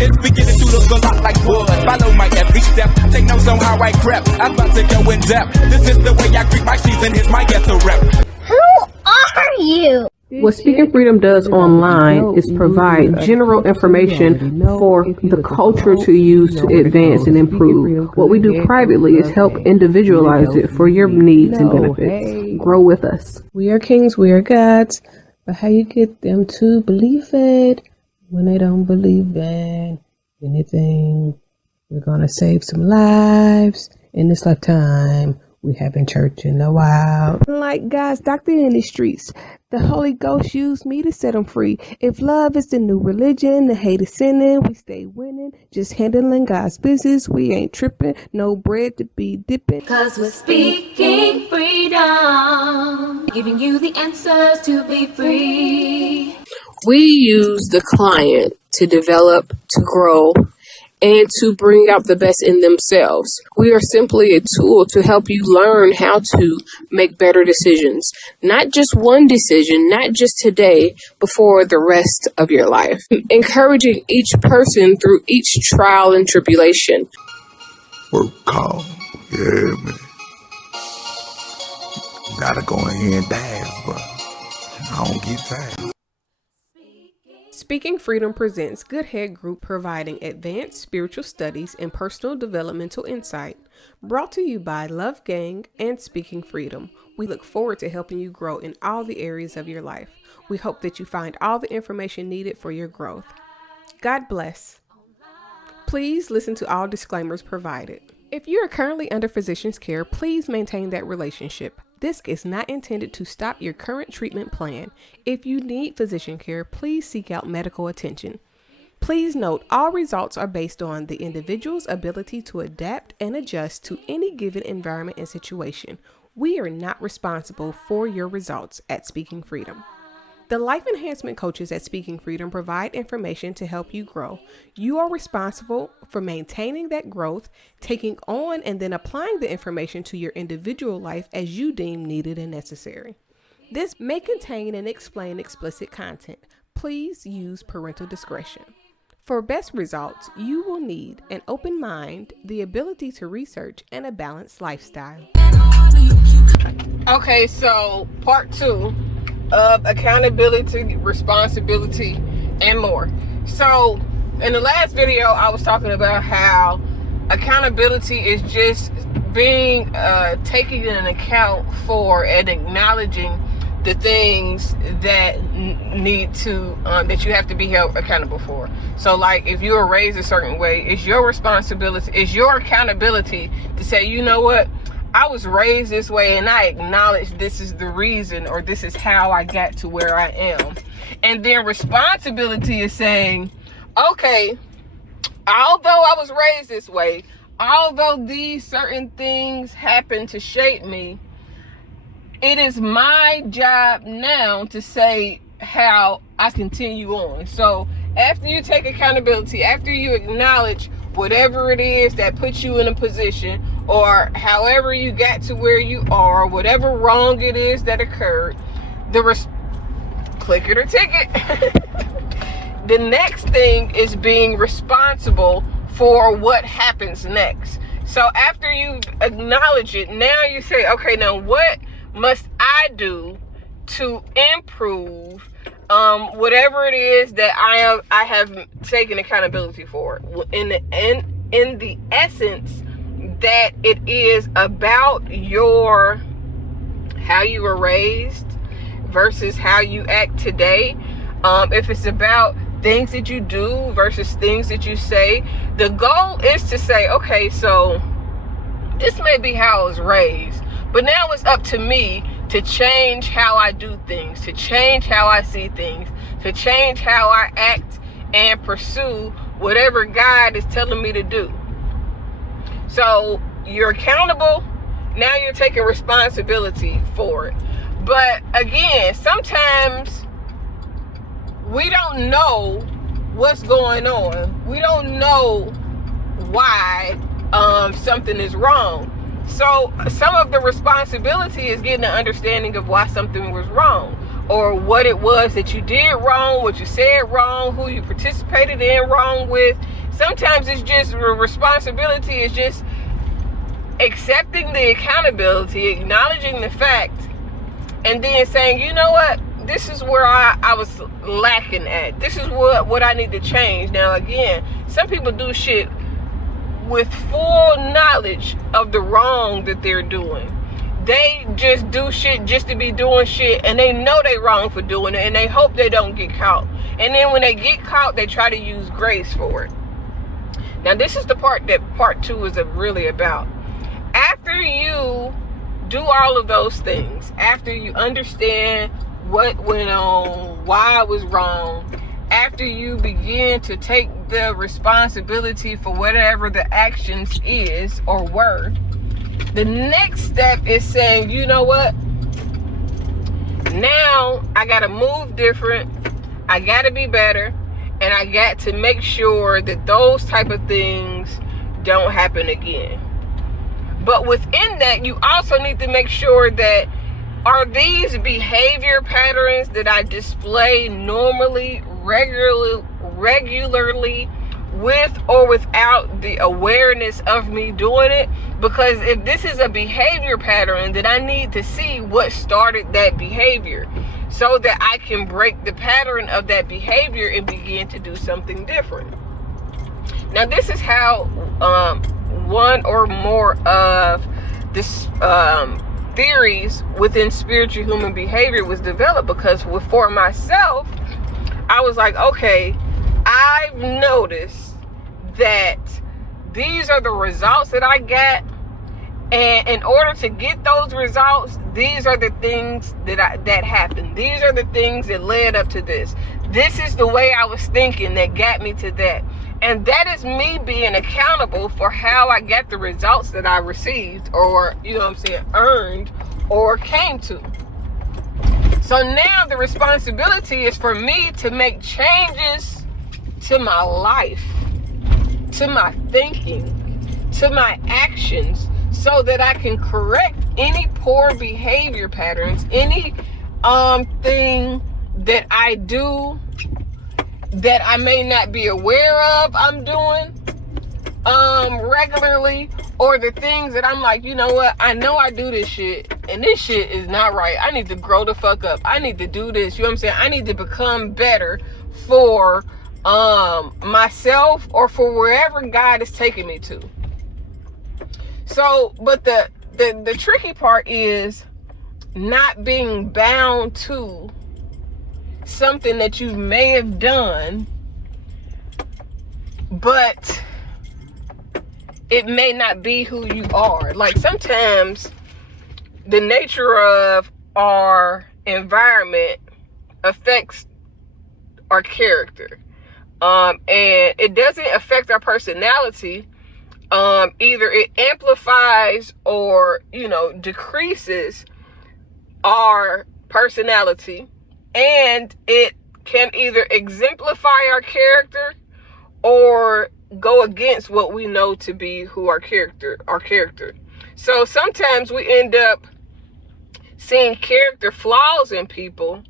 It's beginning to look a lot like wood. Follow my every step. Take notes on how I prep. I'm about to go in depth. This is the way I greet my season. Here's my ghetto rep. Who are you? What Speaking Freedom does online is provide general information for the culture to use to advance and improve. What we do privately is help individualize it for your needs and benefits. Grow with us. We are kings, we are gods, but how you get them to believe it when they don't believe in anything? We're gonna save some lives in this lifetime. We haven't church in a while. Like God's doctor in the streets, the Holy Ghost used me to set them free. If love is the new religion, the hate is sinning, we stay winning. Just handling God's business, we ain't tripping. No bread to be dipping. 'Cause we're speaking freedom, giving you the answers to be free. We use the client to develop, to grow, and to bring out the best in themselves. We are simply a tool to help you learn how to make better decisions. Not just one decision, not just today, but for the rest of your life. Encouraging each person through each trial and tribulation. Work call. Yeah, man. Gotta go in here and dance, but I don't get tired. Speaking Freedom presents Good Head Group, providing advanced spiritual studies and personal developmental insight. Brought to you by Love Gang and Speaking Freedom. We look forward to helping you grow in all the areas of your life. We hope that you find all the information needed for your growth. God bless. Please listen to all disclaimers provided. If you are currently under physician's care, please maintain that relationship. This is not intended to stop your current treatment plan. If you need physician care, please seek out medical attention. Please note, all results are based on the individual's ability to adapt and adjust to any given environment and situation. We are not responsible for your results at Speaking Freedom. The life enhancement coaches at Speaking Freedom provide information to help you grow. You are responsible for maintaining that growth, taking on and then applying the information to your individual life as you deem needed and necessary. This may contain and explain explicit content. Please use parental discretion. For best results, you will need an open mind, the ability to research, and a balanced lifestyle. Okay, so part 2 of accountability, responsibility, and more. So in the last video, I was talking about how accountability is just being taking an account for and acknowledging the things that need to that you have to be held accountable for. So like if you were raised a certain way, it's your responsibility, it's your accountability to say, you know what, I was raised this way and I acknowledge this is the reason, or this is how I got to where I am. And then responsibility is saying, okay, although I was raised this way, although these certain things happen to shape me, it is my job now to say how I continue on. So after you take accountability, after you acknowledge whatever it is that puts you in a position, or however you got to where you are, whatever wrong it is that occurred, click it or ticket. The next thing is being responsible for what happens next. So after you acknowledge it, now you say, okay, now what must I do to improve whatever it is that I have taken accountability for? In the essence, that it is about how you were raised versus how you act today. If it's about things that you do versus things that you say, the goal is to say, okay, so this may be how I was raised, but now it's up to me to change how I do things, to change how I see things, to change how I act and pursue whatever God is telling me to do. So you're accountable, now you're taking responsibility for it. But again, sometimes we don't know what's going on. We don't know why something is wrong. So some of the responsibility is getting an understanding of why something was wrong. or what it was that you did wrong, what you said wrong, who you participated in wrong with. Sometimes it's just responsibility is just accepting the accountability, acknowledging the fact, and then saying, you know what, this is where I was lacking at. This is what I need to change. Now again, some people do shit with full knowledge of the wrong that they're doing. They just do shit just to be doing shit, and they know they wrong for doing it, and they hope they don't get caught. And then when they get caught, they try to use grace for it. Now this is the part that part 2 is really about. After you do all of those things, after you understand what went on, why it was wrong, after you begin to take the responsibility for whatever the actions is or were, the next step is saying, you know what? Now I gotta move different. I gotta be better. And I got to make sure that those type of things don't happen again. But within that, you also need to make sure that, are these behavior patterns that I display normally, regularly, with or without the awareness of me doing it? Because if this is a behavior pattern, then I need to see what started that behavior, so that I can break the pattern of that behavior and begin to do something different. Now this is how one or more of this theories within spiritual human behavior was developed, because for myself, I was like, okay, I've noticed that these are the results that I got, and in order to get those results, these are the things that happened. These are the things that led up to this. This is the way I was thinking that got me to that. And that is me being accountable for how I got the results that I received, or, you know what I'm saying, earned or came to. So now the responsibility is for me to make changes to my life, to my thinking, to my actions, so that I can correct any poor behavior patterns, any thing that I do that I may not be aware of I'm doing regularly, or the things that I'm like, you know what, I know I do this shit and this shit is not right. I need to grow the fuck up. I need to do this. You know what I'm saying? I need to become better for myself, or for wherever God is taking me to. So, but the tricky part is not being bound to something that you may have done, but it may not be who you are. Like sometimes the nature of our environment affects our character. And it doesn't affect our personality. Either it amplifies or, decreases our personality, and it can either exemplify our character or go against what we know to be who our character. So sometimes we end up seeing character flaws in people,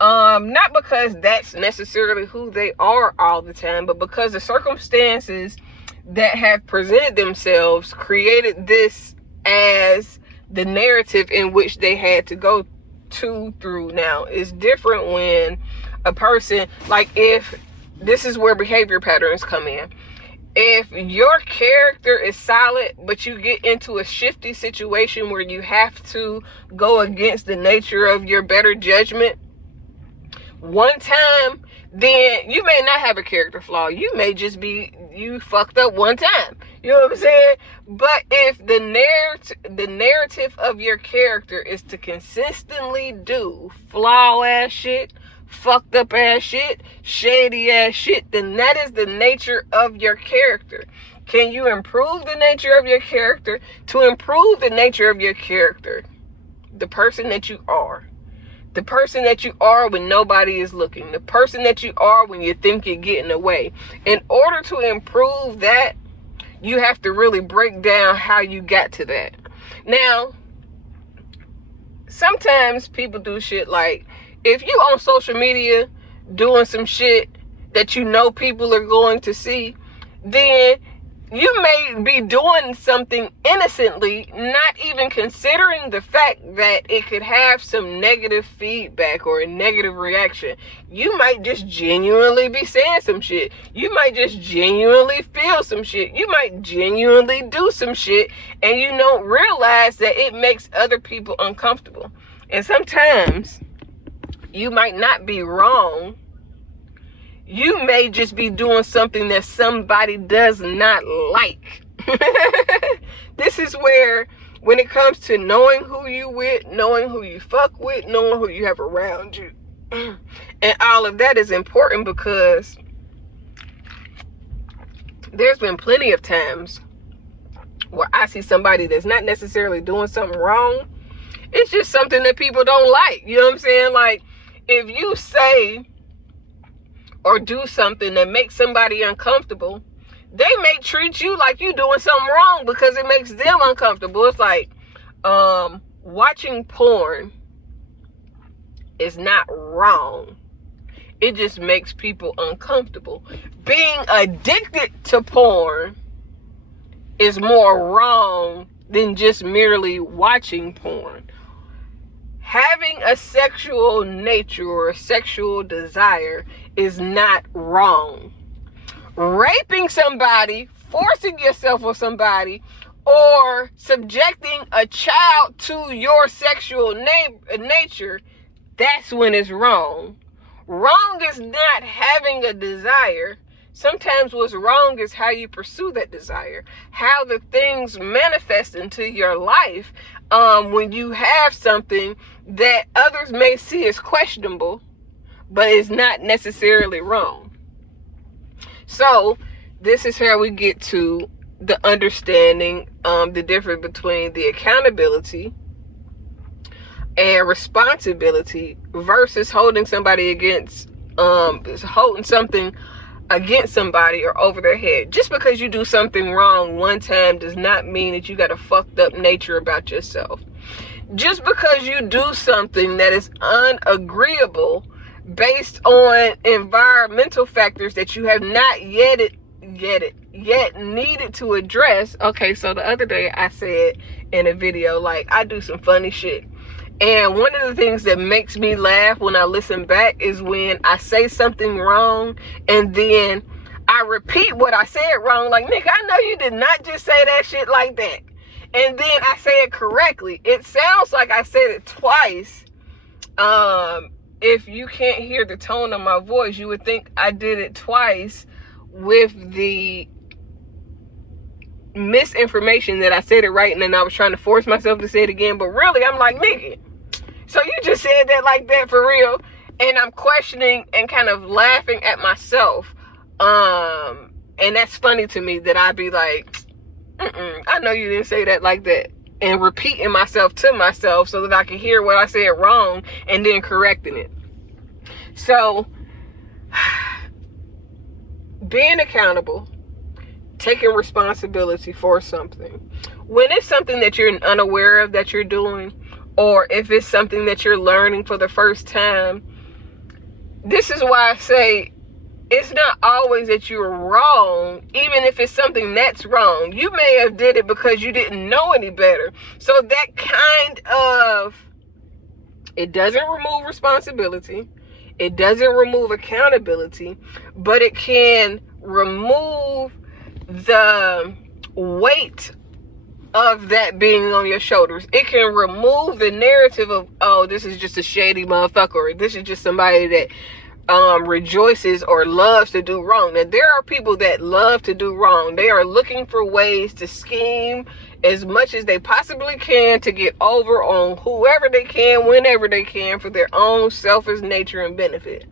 not because that's necessarily who they are all the time, but because the circumstances that have presented themselves created this as the narrative in which they had to go through. Now, it's different when a person, like, if this is where behavior patterns come in. If your character is solid, but you get into a shifty situation where you have to go against the nature of your better judgment one time, then you may not have a character flaw. You may just be, you fucked up one time. You know what I'm saying? But if the narrative of your character is to consistently do flaw ass shit, fucked up ass shit, shady ass shit, then that is the nature of your character. Can you improve the nature of your character? To improve the nature of your character, the person that you are. The person that you are when nobody is looking. The person that you are when you think you're getting away. In order to improve that, you have to really break down how you got to that. Now, sometimes people do shit like, if you on social media doing some shit that you know people are going to see, then you may be doing something innocently, not even considering the fact that it could have some negative feedback or a negative reaction. You might just genuinely be saying some shit. You might just genuinely feel some shit. You might genuinely do some shit, and you don't realize that it makes other people uncomfortable. And sometimes you might not be wrong. You may just be doing something that somebody does not like. This is where, when it comes to knowing who you with, knowing who you fuck with, knowing who you have around you, and all of that is important, because there's been plenty of times where I see somebody that's not necessarily doing something wrong. It's just something that people don't like. You know what I'm saying? Like, if you say or do something that makes somebody uncomfortable, they may treat you like you doing something wrong because it makes them uncomfortable. It's like watching porn is not wrong. It just makes people uncomfortable. Being addicted to porn is more wrong than just merely watching porn. Having a sexual nature or a sexual desire is not wrong. Raping somebody, forcing yourself on somebody, or subjecting a child to your sexual nature, that's when it's wrong. Wrong is not having a desire. Sometimes what's wrong is how you pursue that desire, how the things manifest into your life when you have something that others may see as questionable, but it's not necessarily wrong. So this is how we get to the understanding the difference between the accountability and responsibility versus holding somebody against holding something against somebody or over their head. Just because you do something wrong one time does not mean that you got a fucked up nature about yourself. Just because you do something that is unagreeable based on environmental factors that you have not yet needed to address. Okay, so the other day I said in a video, like, I do some funny shit. And one of the things that makes me laugh when I listen back is when I say something wrong and then I repeat what I said wrong. Like, nigga, I know you did not just say that shit like that. And then I say it correctly. It sounds like I said it twice. If you can't hear the tone of my voice, you would think I did it twice with the misinformation that I said it right and then I was trying to force myself to say it again. But really, I'm like, nigga, so you just said that like that for real? And I'm questioning and kind of laughing at myself. And that's funny to me that I'd be like, I know you didn't say that like that. And repeating myself to myself so that I can hear what I said wrong and then correcting it. So, being accountable, taking responsibility for something. When it's something that you're unaware of that you're doing, or if it's something that you're learning for the first time, this is why I say it's not always that you're wrong, even if it's something that's wrong. You may have did it because you didn't know any better. So that kind of, it doesn't remove responsibility. It doesn't remove accountability, but it can remove the weight of that being on your shoulders. It can remove the narrative of, oh, this is just a shady motherfucker, or this is just somebody that rejoices or loves to do wrong. Now, there are people that love to do wrong. They are looking for ways to scheme as much as they possibly can to get over on whoever they can, whenever they can, for their own selfish nature and benefit.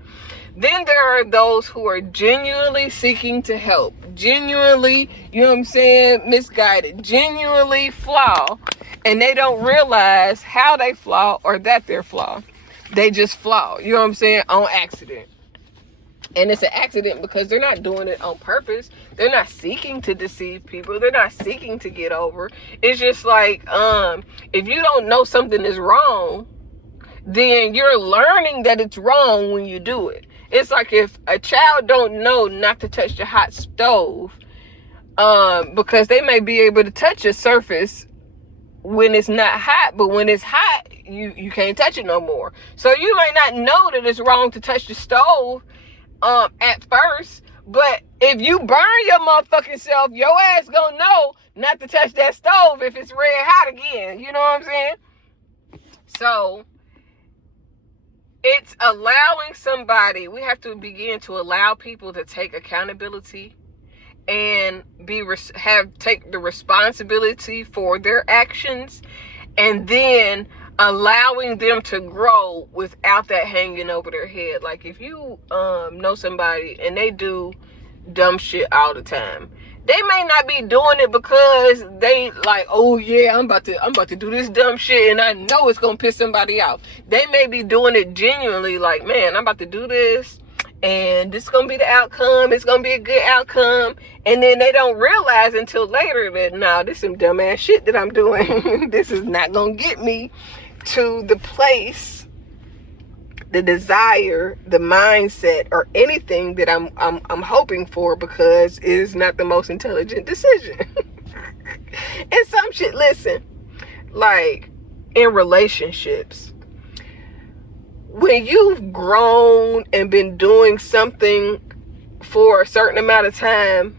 Then there are those who are genuinely seeking to help, genuinely, you know what I'm saying, misguided, genuinely flaw, and they don't realize how they flaw or that they're flawed. They just flaw, you know what I'm saying, on accident. And it's an accident because they're not doing it on purpose. They're not seeking to deceive people. They're not seeking to get over. It's just like, if you don't know something is wrong, then you're learning that it's wrong when you do it. It's like if a child don't know not to touch the hot stove, because they may be able to touch a surface when it's not hot, but when it's hot, you can't touch it no more. So you may not know that it's wrong to touch the stove at first, but if you burn your motherfucking self, your ass gonna know not to touch that stove if it's red hot again. You know what I'm saying? So it's allowing somebody, we have to begin to allow people to take accountability and take the responsibility for their actions, and then allowing them to grow without that hanging over their head. Like if you know somebody and they do dumb shit all the time, they may not be doing it because they like, oh yeah, I'm about to do this dumb shit and I know it's gonna piss somebody off. They may be doing it genuinely, like, man, I'm about to do this and this is gonna be the outcome. It's gonna be a good outcome. And then they don't realize until later that, nah, this is some dumbass shit that I'm doing. This is not gonna get me to the place, the desire, the mindset, or anything that I'm hoping for, because it is not the most intelligent decision. And some shit, listen, like in relationships, when you've grown and been doing something for a certain amount of time,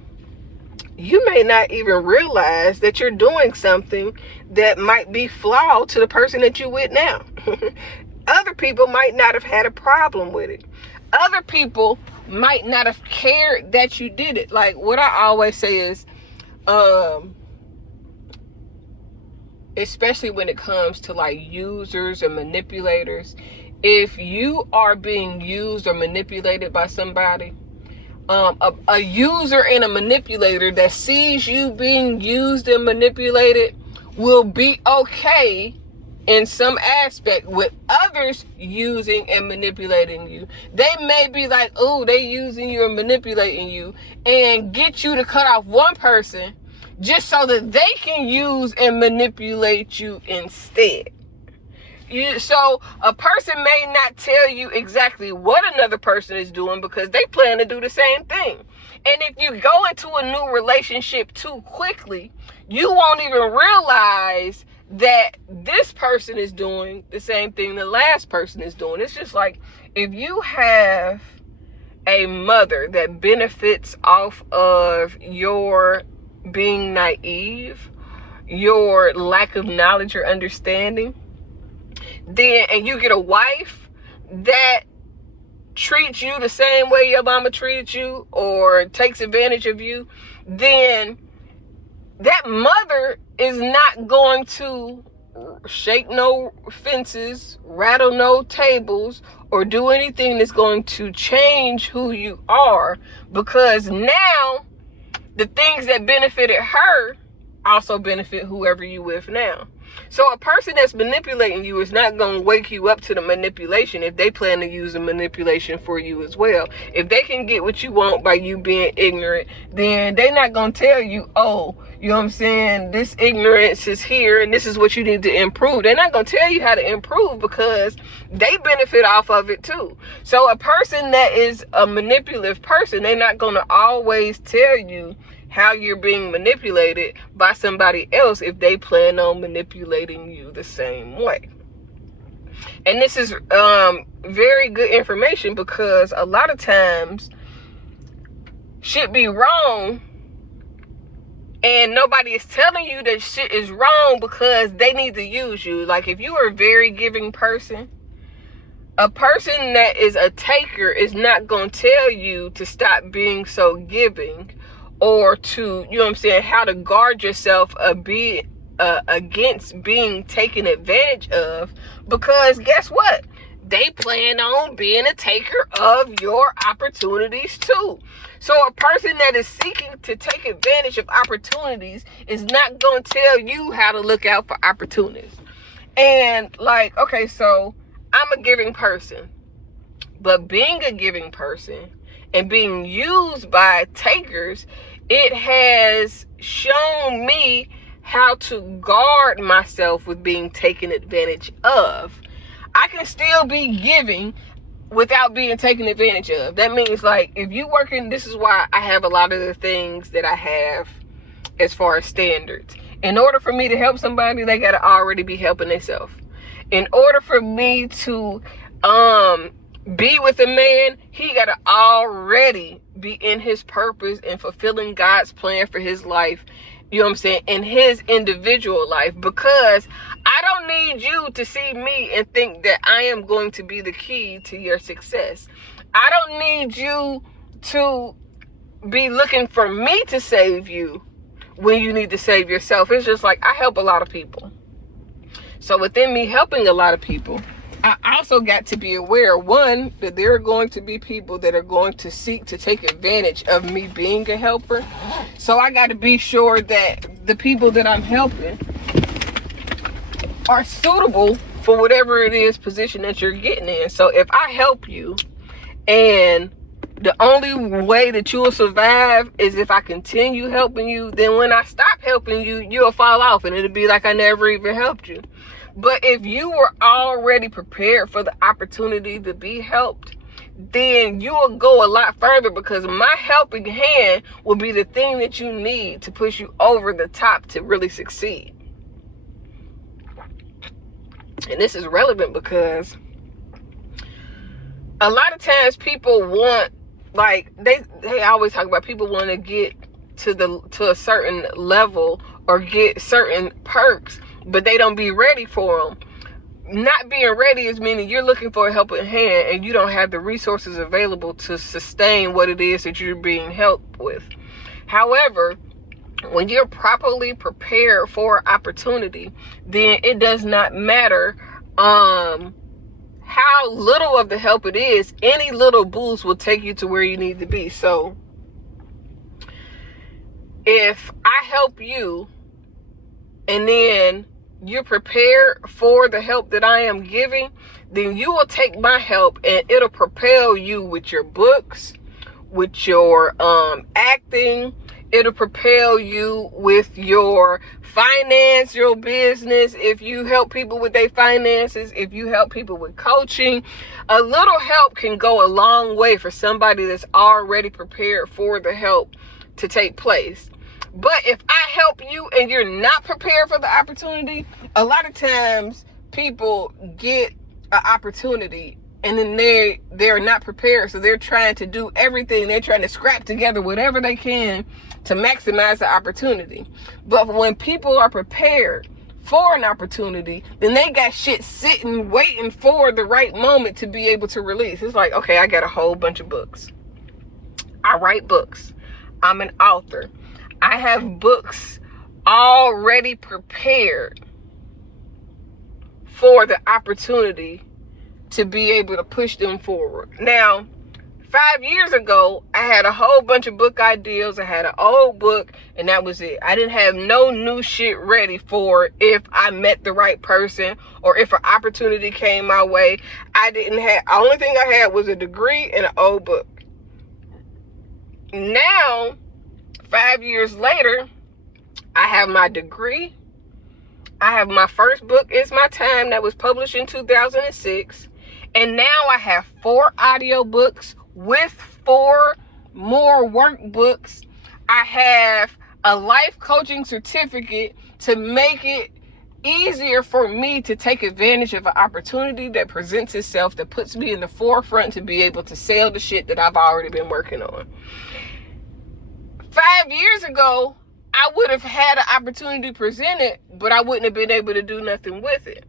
you may not even realize that you're doing something that might be flawed to the person that you're with now. Other people might not have had a problem with it. Other people might not have cared that you did it. Like what I always say is, especially when it comes to like users or manipulators, if you are being used or manipulated by somebody, a user and a manipulator that sees you being used and manipulated will be okay in some aspect with others using and manipulating you. They may be like, oh, they using you and manipulating you, and get you to cut off one person just so that they can use and manipulate you instead. So a person may not tell you exactly what another person is doing because they plan to do the same thing. And if you go into a new relationship too quickly, you won't even realize that this person is doing the same thing the last person is doing. It's just like if you have a mother that benefits off of your being naive, your lack of knowledge or understanding, then, and you get a wife that treats you the same way your mama treated you or takes advantage of you, then that mother is not going to shake no fences, rattle no tables, or do anything that's going to change who you are, because now the things that benefited her also benefit whoever you with now. So a person that's manipulating you is not going to wake you up to the manipulation if they plan to use the manipulation for you as well. If they can get what you want by you being ignorant, then they're not going to tell you, oh, you know what I'm saying, this ignorance is here and this is what you need to improve. They're not going to tell you how to improve because they benefit off of it too. So a person that is a manipulative person, they're not going to always tell you how you're being manipulated by somebody else if they plan on manipulating you the same way. And this is very good information, because a lot of times shit be wrong and nobody is telling you that shit is wrong because they need to use you. Like if you are a very giving person, a person that is a taker is not going to tell you to stop being so giving, or to, you know what I'm saying, how to guard yourself against being taken advantage of, because guess what? They plan on being a taker of your opportunities too. So a person that is seeking to take advantage of opportunities is not going to tell you how to look out for opportunities. And like, okay, so I'm a giving person, but being a giving person and being used by takers, it has shown me how to guard myself with being taken advantage of. I can still be giving without being taken advantage of. That means, like, if you working, this is why I have a lot of the things that I have as far as standards. In order for me to help somebody, they gotta already be helping themselves. In order for me to be with a man, he gotta already be in his purpose and fulfilling God's plan for his life, you know what I'm saying, in his individual life. Because I don't need you to see me and think that I am going to be the key to your success. I don't need you to be looking for me to save you when you need to save yourself. It's just like, I help a lot of people. So within me helping a lot of people, I also got to be aware, one, that there are going to be people that are going to seek to take advantage of me being a helper. So I got to be sure that the people that I'm helping are suitable for whatever it is position that you're getting in. So if I help you and the only way that you will survive is if I continue helping you, then when I stop helping you, you'll fall off and it'll be like I never even helped you. But if you were already prepared for the opportunity to be helped, then you will go a lot further, because my helping hand will be the thing that you need to push you over the top to really succeed. And this is relevant because a lot of times people want, like, they always talk about people want to get to a certain level or get certain perks, but they don't be ready for them. Not being ready is meaning you're looking for a helping hand and you don't have the resources available to sustain what it is that you're being helped with. However, when you're properly prepared for opportunity, then it does not matter how little of the help it is. Any little boost will take you to where you need to be. So if I help you and then you're prepared for the help that I am giving, then you will take my help and it'll propel you with your books, with your acting. It'll propel you with your finance, your business. If you help people with their finances, if you help people with coaching, a little help can go a long way for somebody that's already prepared for the help to take place. But if I help you and you're not prepared for the opportunity, a lot of times people get an opportunity and then they're not prepared. So they're trying to do everything. They're trying to scrap together whatever they can to maximize the opportunity. But when people are prepared for an opportunity, then they got shit sitting, waiting for the right moment to be able to release. It's like, okay, I got a whole bunch of books. I write books. I'm an author. I have books already prepared for the opportunity to be able to push them forward. Now, 5 years ago, I had a whole bunch of book ideas. I had an old book, and that was it. I didn't have no new shit ready for if I met the right person or if an opportunity came my way. The only thing I had was a degree and an old book. Now, 5 years later, I have my degree. I have my first book, It's My Time, that was published in 2006. And now I have 4 audiobooks with 4 more workbooks. I have a life coaching certificate to make it easier for me to take advantage of an opportunity that presents itself, that puts me in the forefront to be able to sell the shit that I've already been working on. 5 years ago, I would have had an opportunity presented, but I wouldn't have been able to do nothing with it.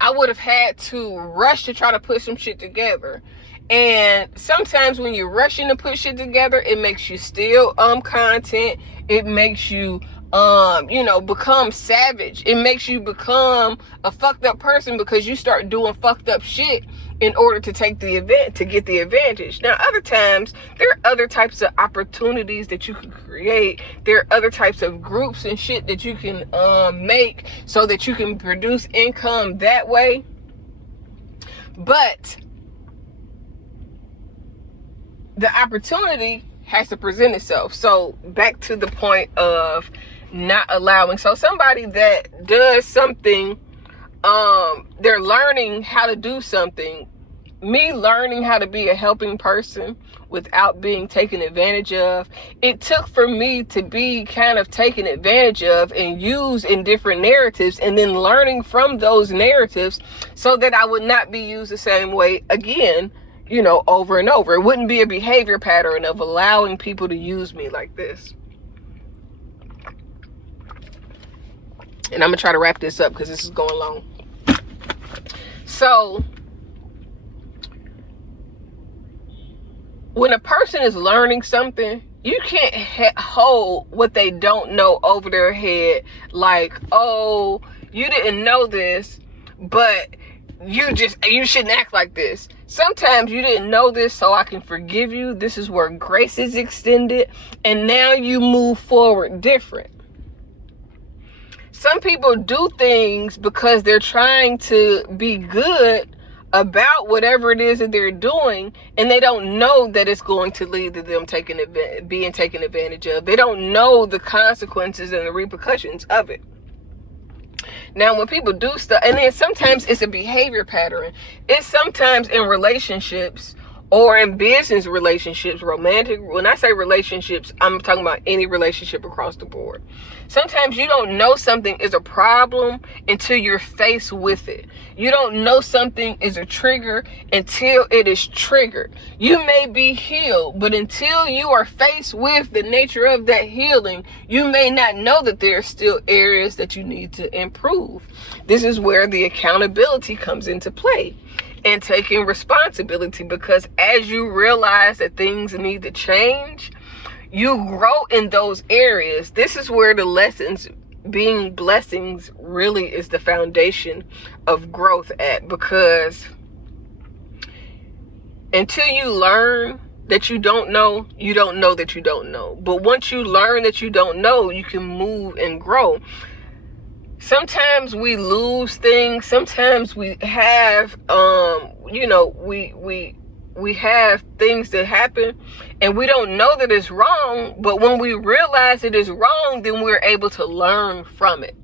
I would have had to rush to try to put some shit together. And sometimes when you're rushing to put shit together, it makes you steal content. It makes you become savage. It makes you become a fucked up person because you start doing fucked up shit in order to get the advantage. Now, other times, there are other types of opportunities that you can create. There are other types of groups and shit that you can make so that you can produce income that way. But the opportunity has to present itself. So back to the point of not allowing. So somebody that does something they're learning how to do something. Me learning how to be a helping person without being taken advantage of, it took for me to be kind of taken advantage of and used in different narratives, and then learning from those narratives so that I would not be used the same way again, over and over. It wouldn't be a behavior pattern of allowing people to use me like this. And I'm gonna try to wrap this up because this is going long. So when a person is learning something, you can't hold what they don't know over their head like, oh, you didn't know this, but you shouldn't act like this. Sometimes you didn't know this, so I can forgive you. This is where grace is extended, and now you move forward different. Some people do things because they're trying to be good about whatever it is that they're doing, and they don't know that it's going to lead to them being taken advantage of. They don't know the consequences and the repercussions of it. Now, when people do stuff, and then sometimes it's a behavior pattern. It's sometimes in relationships or in business relationships, romantic. When I say relationships, I'm talking about any relationship across the board. Sometimes you don't know something is a problem until you're faced with it. You don't know something is a trigger until it is triggered. You may be healed, but until you are faced with the nature of that healing, you may not know that there are still areas that you need to improve. This is where the accountability comes into play. And taking responsibility, because as you realize that things need to change, you grow in those areas. This is where the lessons being blessings really is the foundation of growth at, because until you learn that you don't know that you don't know. But once you learn that you don't know, you can move and grow. Sometimes we lose things. Sometimes we have, we have things that happen and we don't know that it's wrong. But when we realize it is wrong, then we're able to learn from it.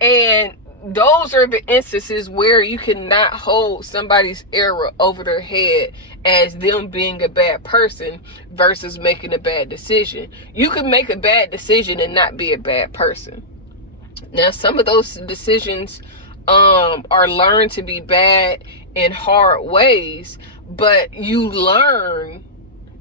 And those are the instances where you cannot hold somebody's error over their head as them being a bad person versus making a bad decision. You can make a bad decision and not be a bad person. Now, some of those decisions are learned to be bad in hard ways, but you learn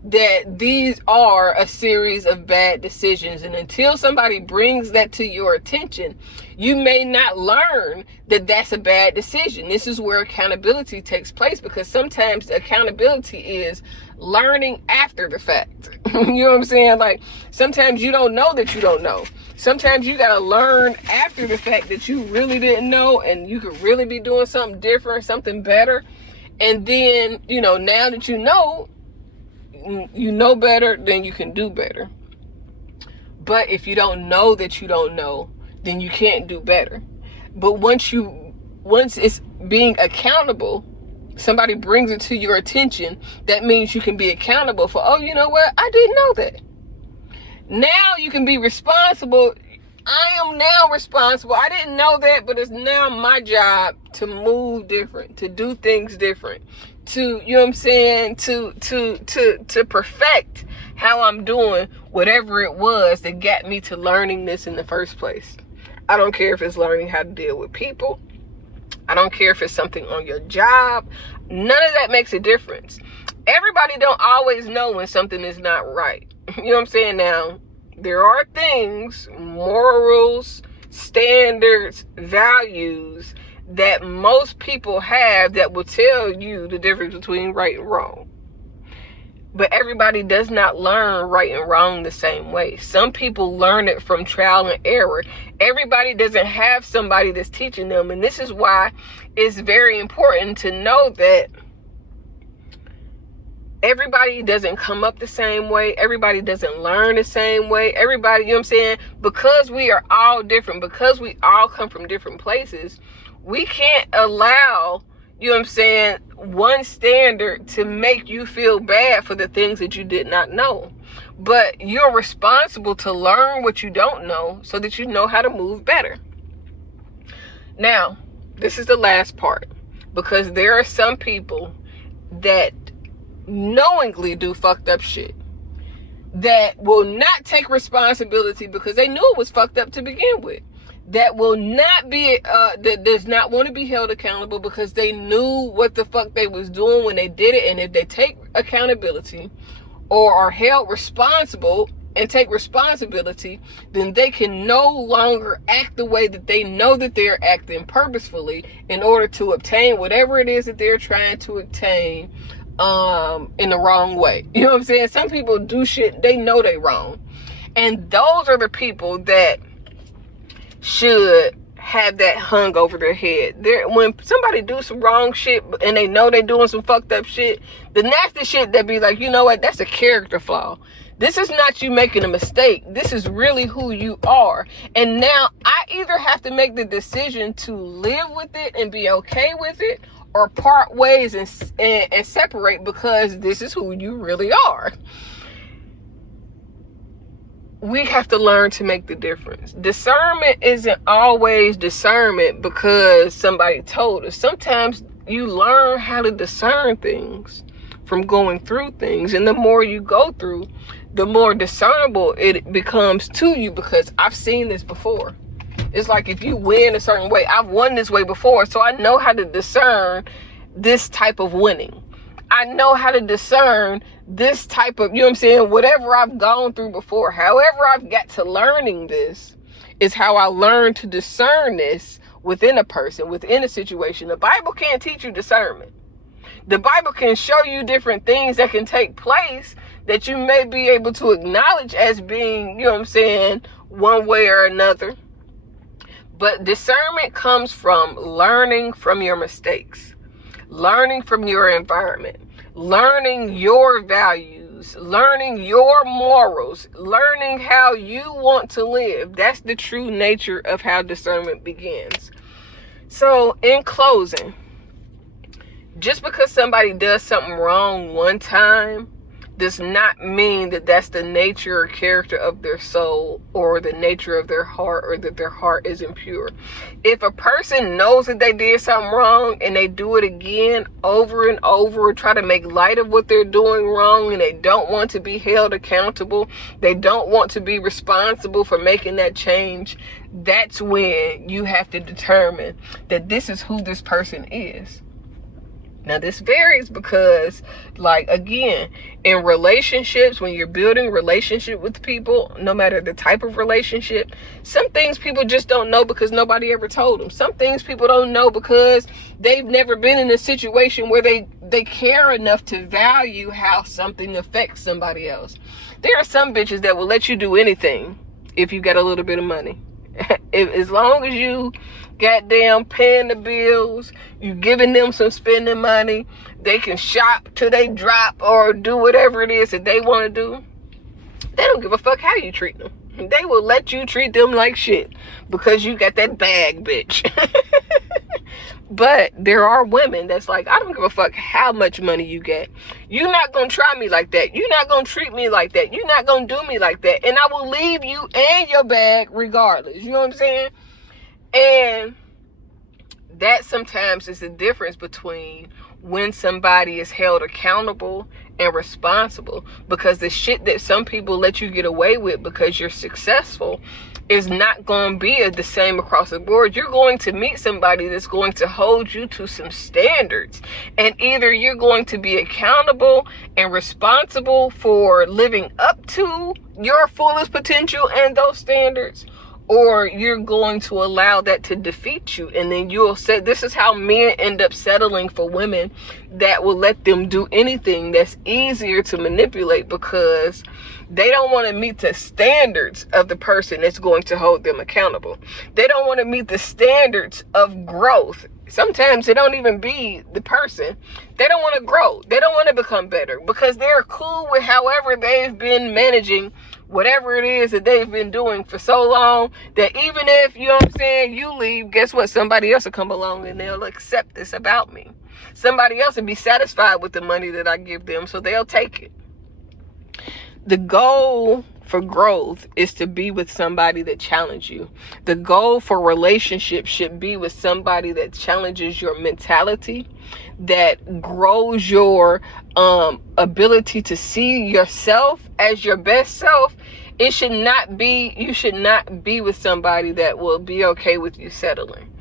that these are a series of bad decisions. And until somebody brings that to your attention, you may not learn that that's a bad decision. This is where accountability takes place, because sometimes accountability is learning after the fact. You know what I'm saying? Like, sometimes you don't know that you don't know. Sometimes you got to learn after the fact that you really didn't know, and you could really be doing something different, something better. And then, now that you know better, then you can do better. But if you don't know that you don't know, then you can't do better. But once it's being accountable, somebody brings it to your attention, that means you can be accountable for, oh, you know what? I didn't know that. Now you can be responsible. I am now responsible. I didn't know that, but it's now my job to move different, to do things different, to, you know what I'm saying, to perfect how I'm doing whatever it was that got me to learning this in the first place. I don't care if it's learning how to deal with people. I don't care if it's something on your job. None of that makes a difference. Everybody don't always know when something is not right. You know what I'm saying? Now, there are things, morals, standards, values that most people have that will tell you the difference between right and wrong. But everybody does not learn right and wrong the same way. Some people learn it from trial and error. Everybody doesn't have somebody that's teaching them. And this is why it's very important to know that everybody doesn't come up the same way. Everybody doesn't learn the same way. Everybody, you know what I'm saying? Because we are all different, because we all come from different places, we can't allow, you know what I'm saying, one standard to make you feel bad for the things that you did not know. But you're responsible to learn what you don't know so that you know how to move better. Now, this is the last part, because there are some people that knowingly do fucked up shit, that will not take responsibility because they knew it was fucked up to begin with, that will not be that does not want to be held accountable because they knew what the fuck they was doing when they did it. And if they take accountability or are held responsible and take responsibility, then they can no longer act the way that they know that they're acting purposefully in order to obtain whatever it is that they're trying to obtain in the wrong way. You know what I'm saying? Some people do shit they know they wrong, and those are the people that should have that hung over their head. When somebody do some wrong shit and they know they're doing some fucked up shit, the nasty shit that be like, you know what, that's a character flaw. This is not you making a mistake. This is really who you are. And now I either have to make the decision to live with it and be okay with it, or part ways and separate, because this is who you really are. We have to learn to make the difference. Discernment isn't always discernment because somebody told us. Sometimes you learn how to discern things from going through things. And the more you go through, the more discernible it becomes to you, because I've seen this before. It's like if you win a certain way, I've won this way before, so I know how to discern this type of winning. I know how to discern this type of, you know what I'm saying, whatever I've gone through before. However I've got to learning this is how I learn to discern this within a person, within a situation. The Bible can't teach you discernment. The Bible can show you different things that can take place that you may be able to acknowledge as being, you know what I'm saying, one way or another. But discernment comes from learning from your mistakes, learning from your environment, learning your values, learning your morals, learning how you want to live. That's the true nature of how discernment begins. So in closing, just because somebody does something wrong one time does not mean that that's the nature or character of their soul or the nature of their heart, or that their heart is impure. If a person knows that they did something wrong and they do it again over and over, try to make light of what they're doing wrong, and they don't want to be held accountable, they don't want to be responsible for making that change, that's when you have to determine that this is who this person is. Now, this varies because, like, again, in relationships, when you're building relationship with people, no matter the type of relationship, some things people just don't know because nobody ever told them. Some things people don't know because they've never been in a situation where they care enough to value how something affects somebody else. There are some bitches that will let you do anything if you got a little bit of money. As long as you goddamn paying the bills, you giving them some spending money, they can shop till they drop or do whatever it is that they want to do. They don't give a fuck how you treat them. They will let you treat them like shit because you got that bag, bitch. But there are women that's like, I don't give a fuck how much money you get. You're not going to try me like that. You're not going to treat me like that. You're not going to do me like that. And I will leave you and your bag regardless. You know what I'm saying? And that sometimes is the difference between when somebody is held accountable and responsible. Because the shit that some people let you get away with because you're successful is not going to be the same across the board. You're going to meet somebody that's going to hold you to some standards. And either you're going to be accountable and responsible for living up to your fullest potential and those standards, or you're going to allow that to defeat you. And then you'll say, this is how men end up settling for women that will let them do anything that's easier to manipulate, because they don't want to meet the standards of the person that's going to hold them accountable. They don't want to meet the standards of growth. Sometimes it don't even be the person. They don't want to grow. They don't want to become better because they're cool with however they've been managing whatever it is that they've been doing for so long, that even if, you know what I'm saying, you leave, guess what? Somebody else will come along and they'll accept this about me. Somebody else will be satisfied with the money that I give them, so they'll take it. The goal for growth is to be with somebody that challenges you. The goal for relationship should be with somebody that challenges your mentality, that grows your ability to see yourself as your best self. You should not be with somebody that will be okay with you settling.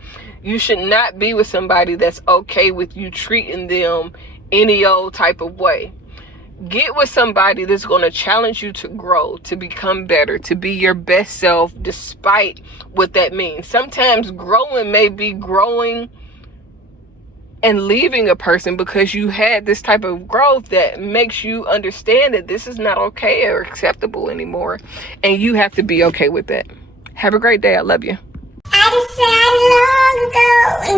You should not be with somebody that's okay with you treating them any old type of way. Get with somebody that's going to challenge you to grow, to become better, to be your best self, despite what that means. Sometimes growing may be growing and leaving a person because you had this type of growth that makes you understand that this is not okay or acceptable anymore. And you have to be okay with that. Have a great day. I love you. I decided long ago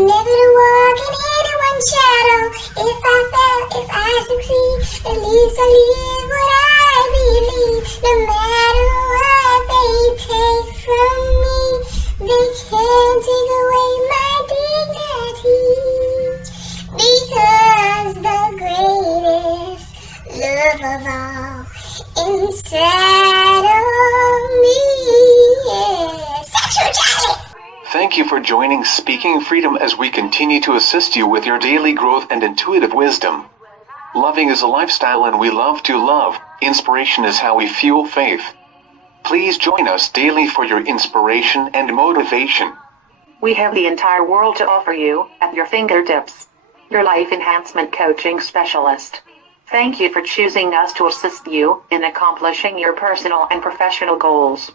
never to walk in anyone's shadow. If I fail, if I succeed, at least I live what I believe. No matter what they take from me, they can't take away my dignity. Because the greatest love of all inside of me is sexuality. Thank you for joining Speaking Freedom as we continue to assist you with your daily growth and intuitive wisdom. Loving is a lifestyle and we love to love. Inspiration is how we fuel faith. Please join us daily for your inspiration and motivation. We have the entire world to offer you at your fingertips. Your life enhancement coaching specialist. Thank you for choosing us to assist you in accomplishing your personal and professional goals.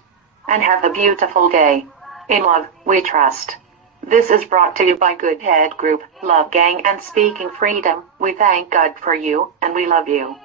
And have a beautiful day. In love, we trust. This is brought to you by Good Head Group, Love Gang, and Speaking Freedom. We thank God for you, and we love you.